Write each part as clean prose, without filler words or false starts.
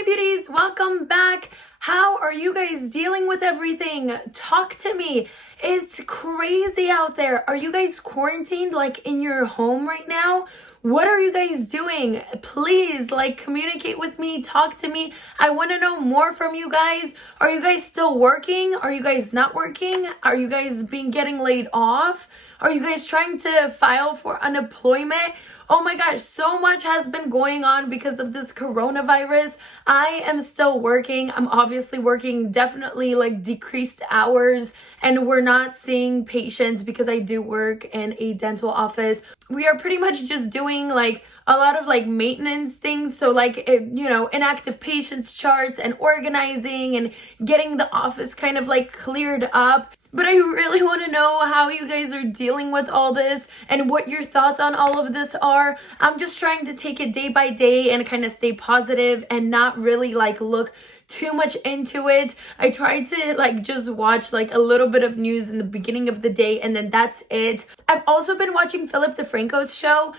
my beauties, welcome back. How are you guys dealing with everything? Talk to me. It's crazy out there. Are you guys quarantined like in your home right now? What are you guys doing? Please communicate with me, talk to me. I want to know more from you guys. Are you guys still working? Are you guys not working? Are you guys getting laid off? Are you guys trying to file for unemployment? Oh my gosh, so much has been going on because of this coronavirus. I am still working. I'm obviously working definitely decreased hours, and we're not seeing patients because I do work in a dental office. We are pretty much just doing a lot of maintenance things. So inactive patients charts and organizing and getting the office kind of cleared up. But I really want to know how you guys are dealing with all this and what your thoughts on all of this are. I'm just trying to take it day by day and kind of stay positive and not really look too much into it. I try to just watch a little bit of news in the beginning of the day, and then that's it. I've also been watching DeFranco's show.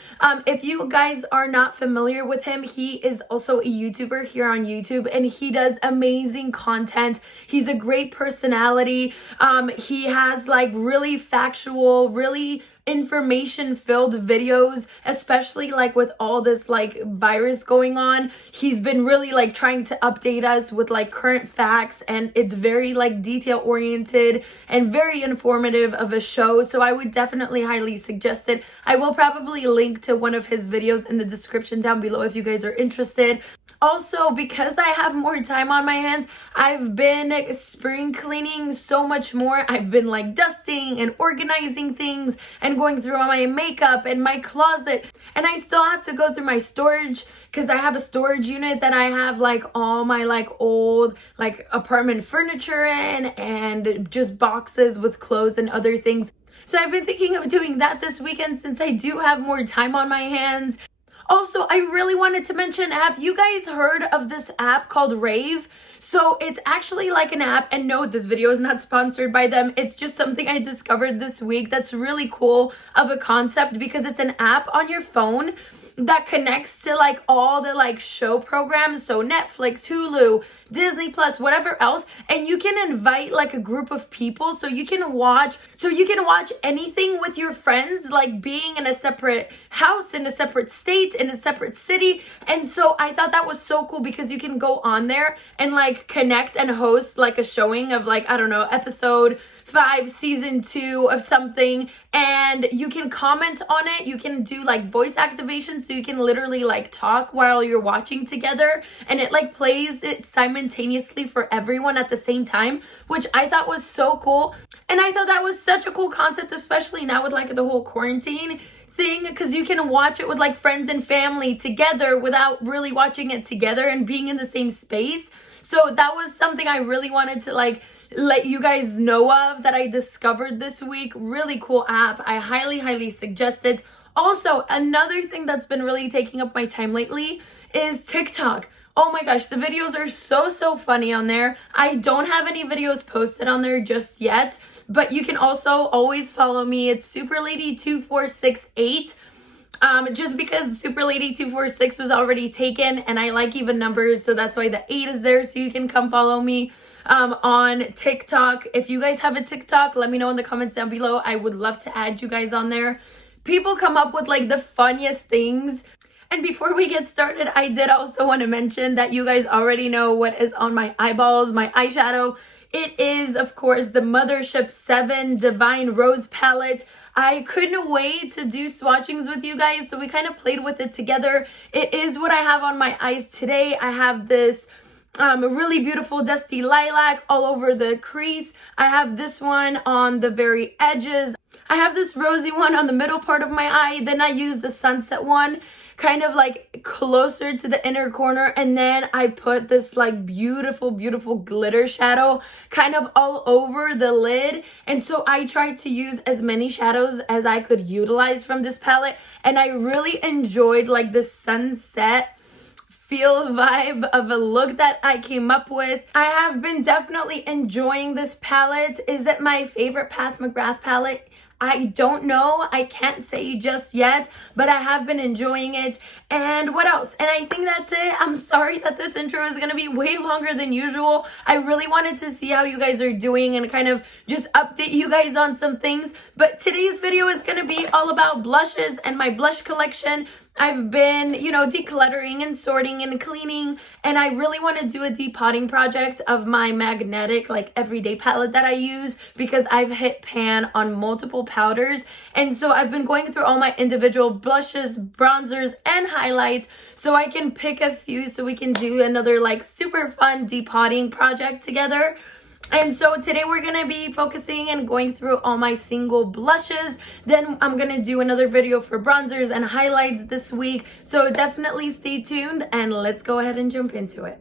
If you guys are not familiar with him, he is also a YouTuber here on YouTube, and he does amazing content. He's a great personality. He has really factual, really information filled videos, especially with all this virus going on. He's been really trying to update us with current facts, and it's very detail oriented and very informative of a show. So I would definitely highly suggest it. I will probably link to one of his videos in the description down below if you guys are interested. Also, because I have more time on my hands, I've been spring cleaning so much more. I've been dusting and organizing things and going through all my makeup and my closet. And I still have to go through my storage because I have a storage unit that I have all my old apartment furniture in and just boxes with clothes and other things. So I've been thinking of doing that this weekend since I do have more time on my hands. Also, I really wanted to mention, have you guys heard of this app called Rave? So it's actually an app, and no, this video is not sponsored by them. It's just something I discovered this week that's really cool of a concept because it's an app on your phone that connects to all the show programs, so Netflix, Hulu, Disney Plus, whatever else, and you can invite a group of people so you can watch anything with your friends, being in a separate house, in a separate state, in a separate city. And so I thought that was so cool because you can go on there and connect and host a showing of I don't know, episode 5 season 2 of something, and you can comment on it. You can do voice activation, so you can literally talk while you're watching together, and it plays it simultaneously for everyone at the same time, which I thought was so cool. And I thought that was such a cool concept, especially now with the whole quarantine thing, because you can watch it with friends and family together without really watching it together and being in the same space. So that was something I really wanted to let you guys know of that I discovered this week. Really cool app. I highly suggest it. Also, another thing that's been really taking up my time lately is TikTok. Oh my gosh, the videos are so funny on there. I don't have any videos posted on there just yet, but you can also always follow me. It's SuperLady2468. Just because SuperLady246 was already taken, and I like even numbers, so that's why the 8 is there, so you can come follow me on TikTok. If you guys have a TikTok, let me know in the comments down below. I would love to add you guys on there. People come up with the funniest things. And before we get started, I did also want to mention that you guys already know what is on my eyeballs, my eyeshadow. It is, of course, the Mothership 7 Divine Rose Palette. I couldn't wait to do swatchings with you guys, so we kind of played with it together. It is what I have on my eyes today. I have this really beautiful dusty lilac all over the crease. I have this one on the very edges. I have this rosy one on the middle part of my eye. Then I use the sunset one kind of closer to the inner corner, and then I put this beautiful glitter shadow kind of all over the lid. And so I tried to use as many shadows as I could utilize from this palette, and I really enjoyed this sunset feel vibe of a look that I came up with. I have been definitely enjoying this palette. Is it my favorite McGrath palette? I don't know. I can't say just yet, but I have been enjoying it. And what else? And I think that's it. I'm sorry that this intro is going to be way longer than usual. I really wanted to see how you guys are doing and kind of just update you guys on some things. But today's video is going to be all about blushes and my blush collection. I've been, decluttering and sorting and cleaning, and I really want to do a depotting project of my magnetic, everyday palette that I use, because I've hit pan on multiple powders. And so I've been going through all my individual blushes, bronzers, and highlights so I can pick a few so we can do another super fun depotting project together. And so today we're going to be focusing and going through all my single blushes. Then I'm going to do another video for bronzers and highlights this week. So definitely stay tuned and let's go ahead and jump into it.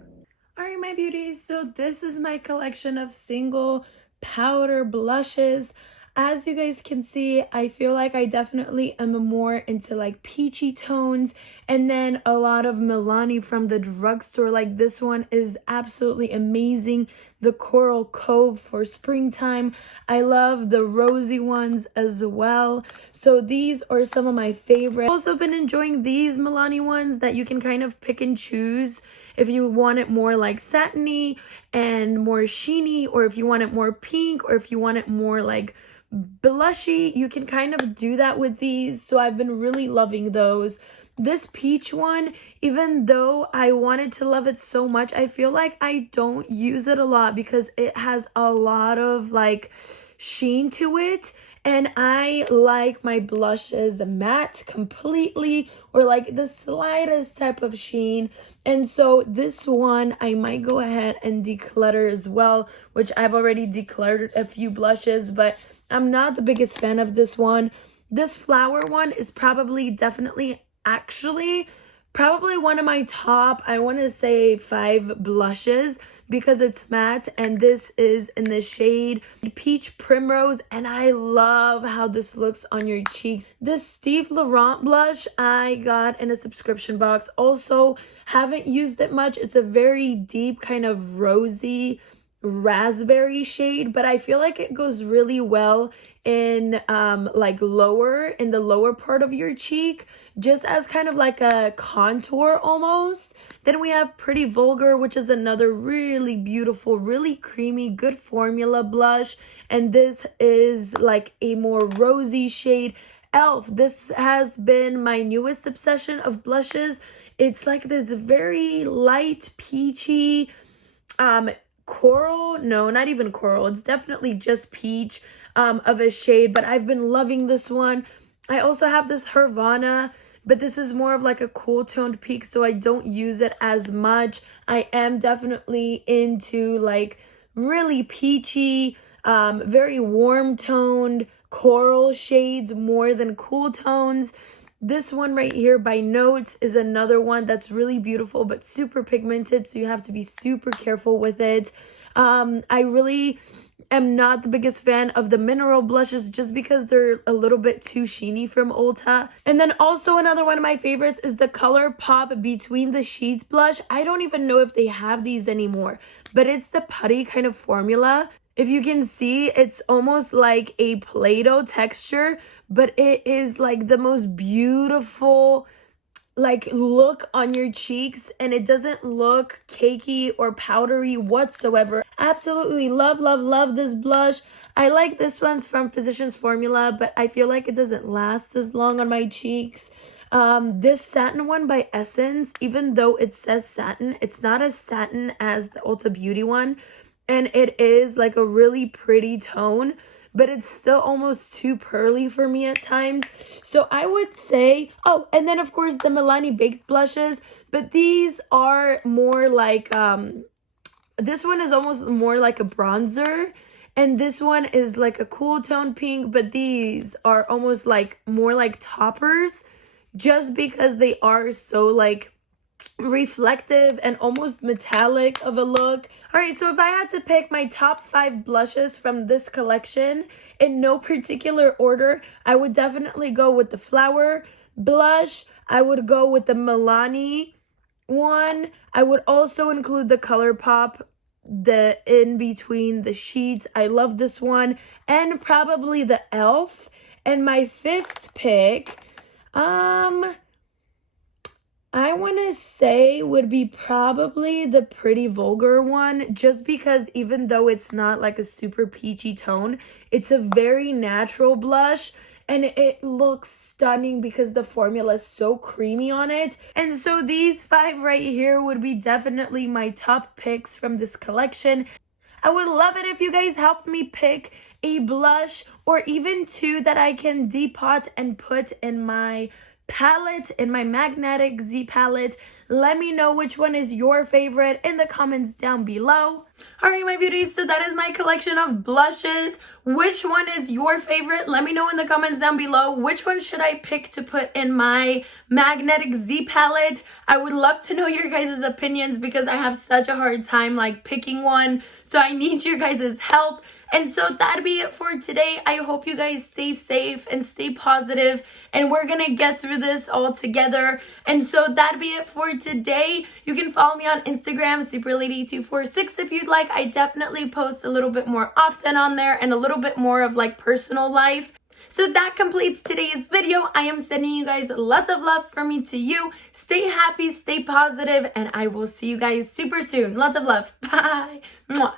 All right, my beauties. So this is my collection of single powder blushes. As you guys can see, I feel like I definitely am more into peachy tones, and then a lot of Milani from the drugstore. This one is absolutely amazing. The Coral Cove for springtime. I love the rosy ones as well. So these are some of my favorites. I've also been enjoying these Milani ones that you can kind of pick and choose if you want it more satiny and more sheeny, or if you want it more pink, or if you want it more blushy, you can kind of do that with these. So I've been really loving those. This peach one, even though I wanted to love it so much, I feel like I don't use it a lot because it has a lot of sheen to it, and I like my blushes matte completely, or the slightest type of sheen. And so this one I might go ahead and declutter as well, which I've already decluttered a few blushes, but I'm not the biggest fan of this one. This flower one is probably actually one of my top, I want to say 5 blushes, because it's matte, and this is in the shade Peach Primrose, and I love how this looks on your cheeks. This Steve Laurent blush I got in a subscription box. Also, haven't used it much. It's a very deep kind of rosy raspberry shade, but I feel like it goes really well in in the lower part of your cheek, just as kind of a contour almost. Then we have Pretty Vulgar, which is another really beautiful, really creamy, good formula blush, and this is a more rosy shade. Elf, this has been my newest obsession of blushes. It's this very light peachy coral, no, not even coral, it's definitely just peach of a shade, but I've been loving this one. I also have this Hervana, but this is more of a cool toned pink, so I don't use it as much. I am definitely into really peachy, very warm toned coral shades more than cool tones. This one right here by Notes is another one that's really beautiful but super pigmented, so you have to be super careful with it. I really am not the biggest fan of the mineral blushes just because they're a little bit too sheeny from Ulta. And then also another one of my favorites is the ColourPop Between the Sheets blush. I don't even know if they have these anymore, but it's the putty kind of formula. If you can see, it's almost like a Play-Doh texture, but it is the most beautiful look on your cheeks, and it doesn't look cakey or powdery whatsoever. Absolutely love this blush. I like this one's from Physicians Formula, but I feel like it doesn't last as long on my cheeks. This satin one by Essence, even though it says satin, it's not as satin as the Ulta Beauty one, and it is a really pretty tone, but it's still almost too pearly for me at times. So I would say, oh, and then of course the Milani Baked blushes, but these are more this one is almost more like a bronzer, and this one is a cool tone pink, but these are almost more like toppers, just because they are so reflective and almost metallic of a look. All right, so if I had to pick my top 5 blushes from this collection in no particular order, I would definitely go with the Flower blush. I would go with the Milani one. I would also include the ColourPop, the In Between the Sheets. I love this one. And probably the Elf. And my fifth pick, I want to say would be probably the Pretty Vulgar one, just because even though it's not like a super peachy tone, it's a very natural blush and it looks stunning because the formula is so creamy on it. And so these 5 right here would be definitely my top picks from this collection. I would love it if you guys helped me pick a blush or even 2 that I can depot and put in my palette, in my magnetic Z palette. Let me know which one is your favorite in the comments down below. Alright, my beauties, so that is my collection of blushes. Which one is your favorite? Let me know in the comments down below. Which one should I pick to put in my magnetic Z palette? I would love to know your guys' opinions because I have such a hard time like picking one. So I need your guys' help. And so that'd be it for today. I hope you guys stay safe and stay positive, and we're gonna get through this all together. And so that'd be it for today. You can follow me on Instagram, superlady246, if you'd like. I definitely post a little bit more often on there and a little bit more of like personal life. So that completes today's video. I am sending you guys lots of love from me to you. Stay happy, stay positive, and I will see you guys super soon. Lots of love. Bye. Mwah.